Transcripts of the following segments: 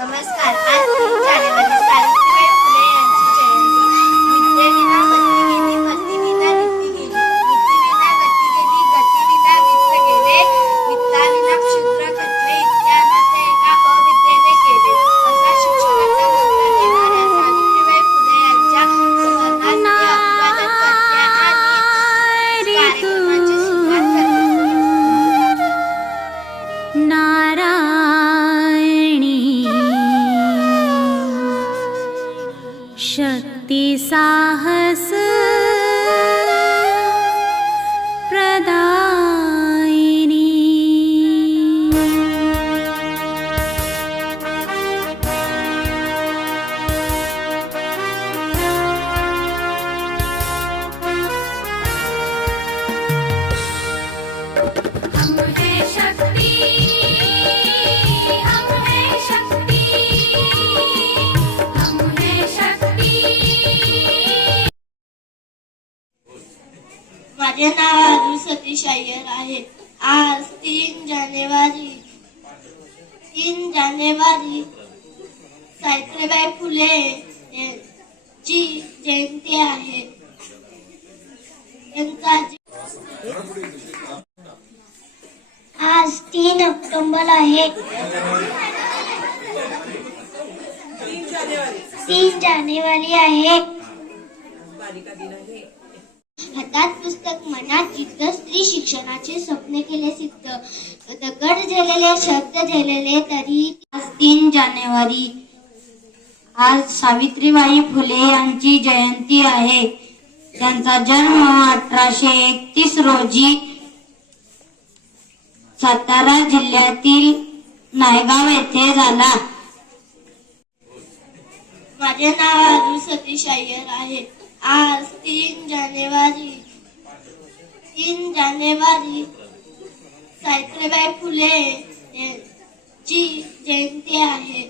नमस्कार. आज 3 जानेवारी सावित्रीबाई फुले यांची जयंती. विद्येविना गती गेली, मतीविना नीती गेली, नीतीविना गती गेली, गतीविना वित्त गेले, वित्ताविना क्षुद्र घडले, इत्यानाथ एका अविद्येने केले. असा शिक्षणाचा मंत्र देणाऱ्या सावित्रीबाई फुले यांच्या स्मरणार्थ अभिवादन करते आणि कार्यक्रमाची सुरुवात करते. शक्ति साहस प्रदायिनी हम है शक्ति, हम है शक्ति, हम है शक्ति. माझे नाव आरू सतीश अय्यर आहे. आज 3 जानेवारी सावित्रीबाई फुले यांची जयंती आहे. आज 3 ऑक्टोबर आहे. 3 जानेवारी आहे. हातात पुस्तक, मनात जिद्द, स्त्री शिक्षणाचे स्वप्न केले सिद्ध, दगड झेलले, शब्द झेलले तरी. आज 3 जानेवारी. आज सावित्रीबाई फुले यांची जयंती आहे. त्यांचा जन्म 1831 रोजी सातारा जिल्ह्यातील नायगाव येथे झाला. माझे नाव आरू सतीश अय्यर आहे. आज 3 जानेवारी सावित्रीबाई फुले यांची जयंती आहे.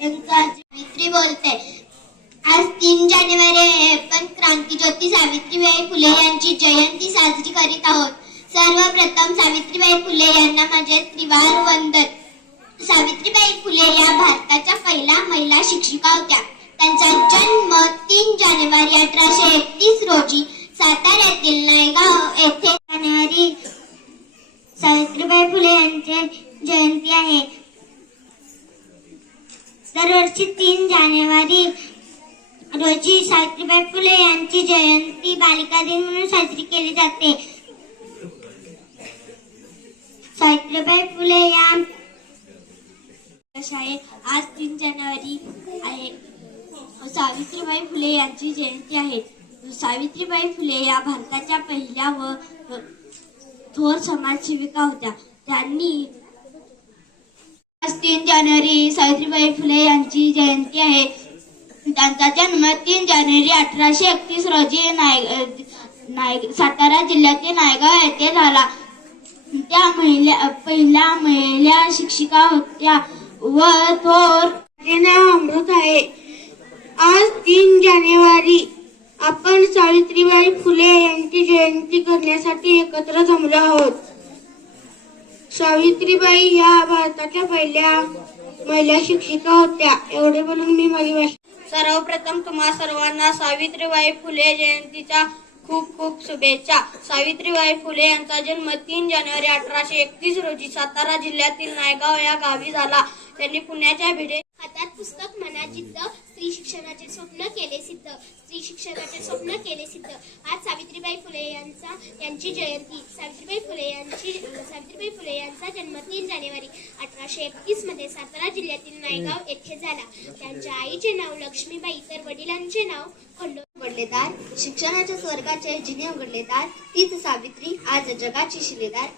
सावित्री बोलते. आज 3 जानेवारी आहे. आपण क्रांतीज्योती सावित्रीबाई फुले यांची जयंती साजरी करीत आहोत. सर्वप्रथम सावित्रीबाई फुले यांना माझे त्रिवार वंदन. सावित्रीबाई फुले या भारताच्या पहिल्या महिला शिक्षिका होत्या. त्यांचा जन्म 3 जानेवारी 1831 रोजी साताऱ्यातील नायगाव येथे. जानेवारी सावित्रीबाई फुले यांची जयंती आहे. दरवर्षी 3 जानेवारी रोजी सावित्रीबाई फुले यांची जयंती बालिका दिन म्हणून साजरी केली जाते. सावित्रीबाई फुले या शाळेत आज 3 जानेवारी आहे. सावित्रीबाई फुले यांची जयंती आहे. सावित्रीबाई फुले या भारताच्या पहिल्या व थोर समाजसेविका होत्या. त्यांनी आज 3 जानेवारी सावित्रीबाई फुले यांची जयंती आहे. त्यांचा जन्म 3 जानेवारी 1831 रोजी सातारा जिल्ह्यातील नायगाव येथे झाला. त्या पहिल्या महिला शिक्षिका होत्या व थोर. माझे नाव अमृत आहे. आज 3 जानेवारी आपण सावित्रीबाई फुले यांची जयंती करण्यासाठी एकत्र जमलो आहोत. सावित्रीबाई या भारताच्या पहिल्या महिला शिक्षिका होत्या. एवढे बोलून मी माझी भाषण. सर्वप्रथम तुम्हा सर्वांना सावित्रीबाई फुले जयंतीच्या खूप खूप शुभेच्छा. सावित्रीबाई फुले यांचा जन्म 3 जानेवारी 1831 रोजी सातारा जिल्ह्यातील नायगाव या गावी झाला. त्यांनी पुण्याच्या भिडे. हातात पुस्तक, मनात जिद्द, स्त्री शिक्षणाचे स्वप्न केले सिद्ध, आज सावित्रीबाई फुले यांची जयंती. सावित्रीबाई फुले यांचा जन्म 3 जानेवारी 1831 मध्ये सातारा जिल्ह्यातील नायगाव येथे झाला. त्यांच्या आईचे नाव लक्ष्मीबाई तर वडिलांचे नाव खंडोबा. उघडलेदार, शिक्षणाच्या स्वर्गाचे जिने उघडलेदार, तीच सावित्री आज जगाची शिलेदार.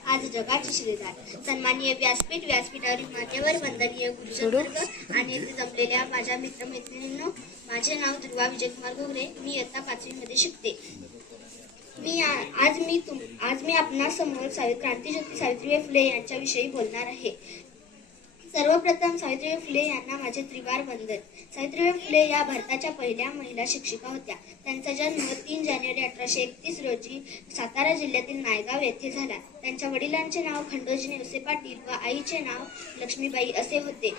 सन्माननीय व्यासपीठावरील मान्यवर, वंदनीय गुरुजनवर्ग आणि इथे जमलेल्या माझ्या मित्रमैत्रिणींनो, माझे नाव दुर्वा विजयकुमार घोगरे. मी इयत्ता 5वी मध्ये शिकते. आज मी आपणासमोर क्रांतीज्योती सावित्रीबाई फुले यांच्याविषयी बोलणार आहे. सर्वप्रथम सावित्रीबाई फुले यांना माझे त्रिवार वंदन. सावित्रीबाई फुले या भारताच्या पहिल्या महिला शिक्षिका होत्या. त्यांचा जन्म 3 जानेवारी 1831 रोजी सातारा जिल्ह्यातील नायगाव येथे झाला. त्यांच्या वडिलांचे नाव खंडोजी नेवसे पाटील व आईचे नाव लक्ष्मीबाई असे होते.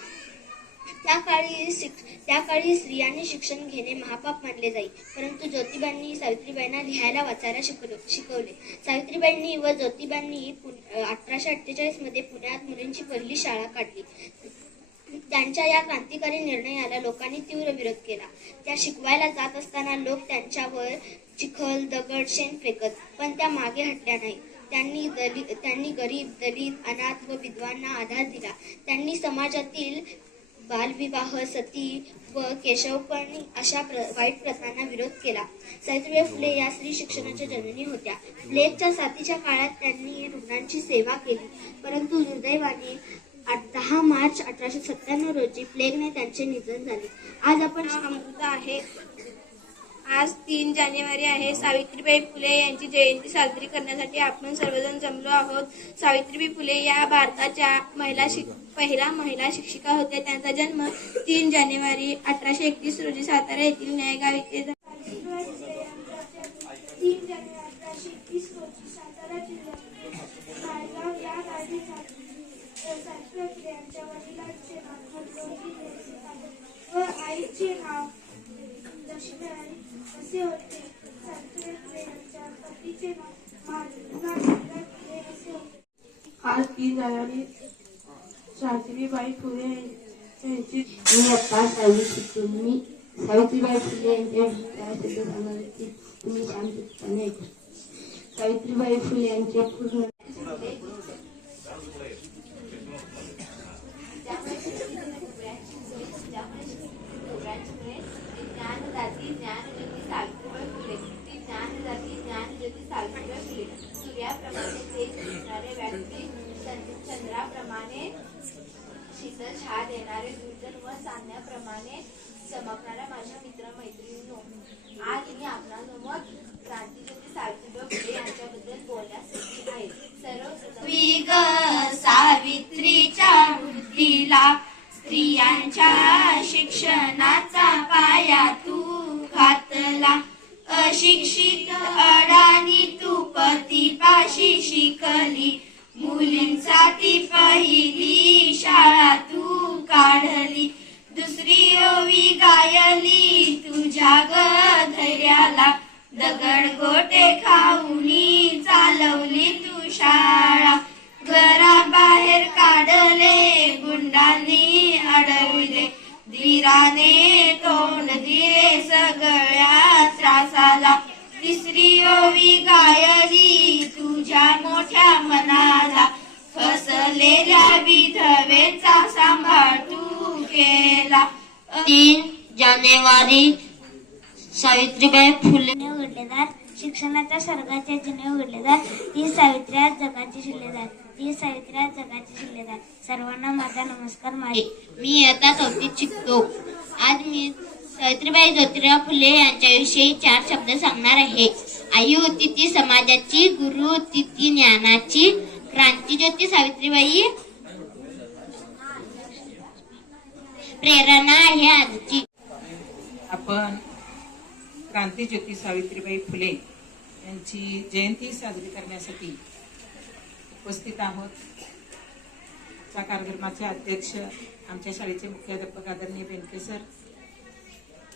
त्या काळी स्त्रियांनी शिक्षण घेणे महापाप मानले जाई, परंतु ज्योतिबांनी सावित्रीबाईंना लिहायला वाचायला शिकवले. सावित्रीबाईंनी व ज्योतिबांनी 1848 मध्ये पुण्यात मुलींची पहिली शाळा काढली. त्यांच्या या क्रांतिकारी निर्णयाला लोकांनी तीव्र विरोध केला. त्या शिकवायला जात असताना लोक त्यांच्यावर चिखल, दगड, शेण फेकत, पण त्या मागे हटल्या नाही. त्यांनी गरीब, दलित, अनाथ व विधवांना आधार दिला. त्यांनी समाजातील बालविवाह, सती व केशवपणी अशा वाईट प्रथांना विरोध केला. सावित्रीबाई फुले या स्त्री शिक्षणाच्या जननी होत्या. प्लेगच्या साथीच्या काळात त्यांनी रुग्णांची सेवा केली, परंतु दुर्दैवाने 10 मार्च 1897 रोजी प्लेगने त्यांचे निधन झाले. आज आपण अमृत आहे. आज 3 जानेवारी आहे. सावित्रीबाई फुले यांची जयंती साजरी करण्यासाठी आपण सर्वजण जमलो आहोत. सावित्रीबाई फुले या भारताच्या पहिल्या महिला शिक्षिका होत्या. त्यांचा जन्म 3 जानेवारी 1831 रोजी सातारा येथील नायगाव येथे झाला. 3 जानेवारी 1831 रोजी सातारा जिल्ह्यातील नायगाव या गावी झाले. सावित्रीबाई फुले यांच्या वडिलांचे नाव खंडोजी नेवसे पाटील व आईचे नाव लक्ष्मीबाई असे होते. सावित्रीबाई फुले यांच्या पतीचे नाव माधवराव फुले असे होते. आज 3 जानेवारी सावित्रीबाई फुले यांची मी आता 6वी शिकून मी सावित्रीबाई फुले यांच्या सांगणार की तुम्ही शांतपणे ऐका. सावित्रीबाई फुले यांचे पूर्ण चंद्राप्रमाणे शीतल छाया देणारे, दुर्जन व चांदण्याप्रमाणे चमकणाऱ्या माझ्या मित्रमैत्रिणींनो, आज मी आपणासमोर क्रांतिज्योती सावित्रीबाई फुले यांच्याबद्दल बोलण्यासाठी आहे. सर्वप्रथम सावित्रीच्या बुद्धीला स्त्रियांच्या शिक्षणाचा पाया तू घातला. अशिक्षित अडाणी तू पतीपाशी शिकली. मुलींसाठी पहिली शाळा तू काढली. दुसरी ओवी गायली तुझ्या ग धैर्याला. दगड गोटे खाऊनी चालवली तू शाळा. घराबाहेर काढले गुंडांनी अडवले. धीराने तोंड दिले सगळ्या त्रासाला. तिसरी ओवी गायली तुझ्या मोठ्या मनाला. फसलेल्या विधवेचा सांभाळ तू केला. 3 जानेवारी सावित्रीबाई फुले उघडलेदार. शिक्षणाच्या स्वर्गाचे जिने उघडलेदार. ती सावित्री आज जगाची शिल्लेदार. ती सावित्री आज जगाची शिल्लेदार. सर्वांना माझा नमस्कार. मी इयत्ता 4थीत शिकतो. आज मी सावित्रीबाई ज्योतिराव फुले यांच्याविषयी 4 शब्द सांगणार आहे. आई होती ती समाजाची, गुरु होती ती ज्ञानाची, क्रांतिज्योती सावित्रीबाई प्रेरणा आहे आजची. आपण क्रांतिज्योती सावित्रीबाई फुले यांची जयंती साजरी करण्यासाठी उपस्थित आहोत. त्या कार्यक्रमाचे अध्यक्ष आमच्या शाळेचे मुख्याध्यापक आदरणीय बेनके सर,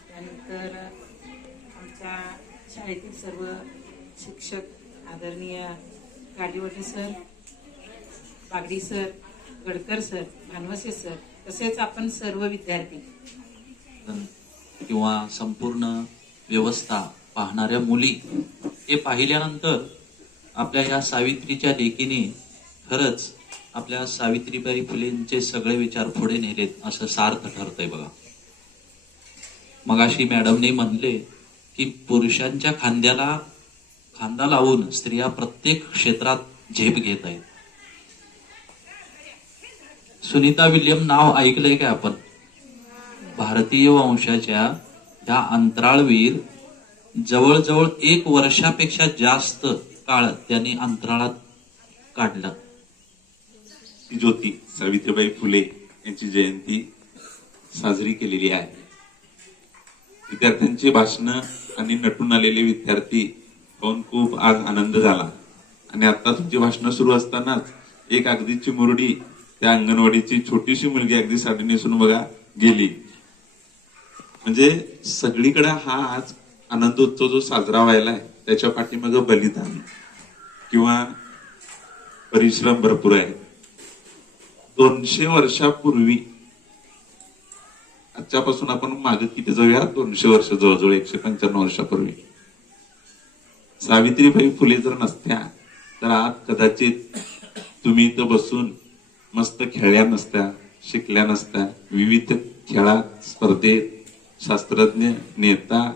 त्यानंतर आमच्या शाळेतील सर्व शिक्षक आदरणीय गाडीवटे sir, Bagdi sir, Gadkar sir, Bhanavse sir, तसेच आपण सर्व विद्यार्थी किंवा संपूर्ण व्यवस्था पाहणाऱ्या मुली हे पाहिल्यानंतर आपल्या या सावित्रीच्या लेकीने खरंच आपल्या सावित्रीबाई फुलेंचे सगळे विचार पुढे नेलेत असं सार्थ ठरतंय बघा. मगाशी मॅडमने म्हणले की पुरुषांच्या खांद्याला खांदा लावून स्त्रिया प्रत्येक क्षेत्रात झेप घेत आहेत. सुनीता विल्यम नाव ऐकलंय का आपण? भारतीय वंशाच्या ह्या अंतराळवीर जवळजवळ 1 वर्षापेक्षा जास्त काळ त्यांनी अंतराळात काढला. ज्योती सावित्रीबाई फुले यांची जयंती साजरी केलेली आहे. विद्यार्थ्यांची भाषणं आणि नटून आलेले विद्यार्थी पाहून खूप आज आनंद झाला. आणि आता तुमची भाषणं सुरू असतानाच एक अगदी चिमुरडी त्या अंगणवाडीची छोटीशी मुलगी अगदी साडी नेसून बघा गेली. म्हणजे सगळीकडे हा आज आनंदोत्सव जो साजरा व्हायला आहे त्याच्या पाठीमागं बलिदान किंवा परिश्रम भरपूर आहे. 200 वर्षापूर्वी, आजच्यापासून आपण मागे किती जाऊया, 200 वर्ष, जवळजवळ 155 वर्षापूर्वी सावित्रीबाई फुले जर नसत्या तर आज कदाचित तुम्ही इथं बसून मस्त खेळल्या नसत्या, शिकल्या नसत्या. विविध खेळात, स्पर्धेत शास्त्रज्ञ, नेता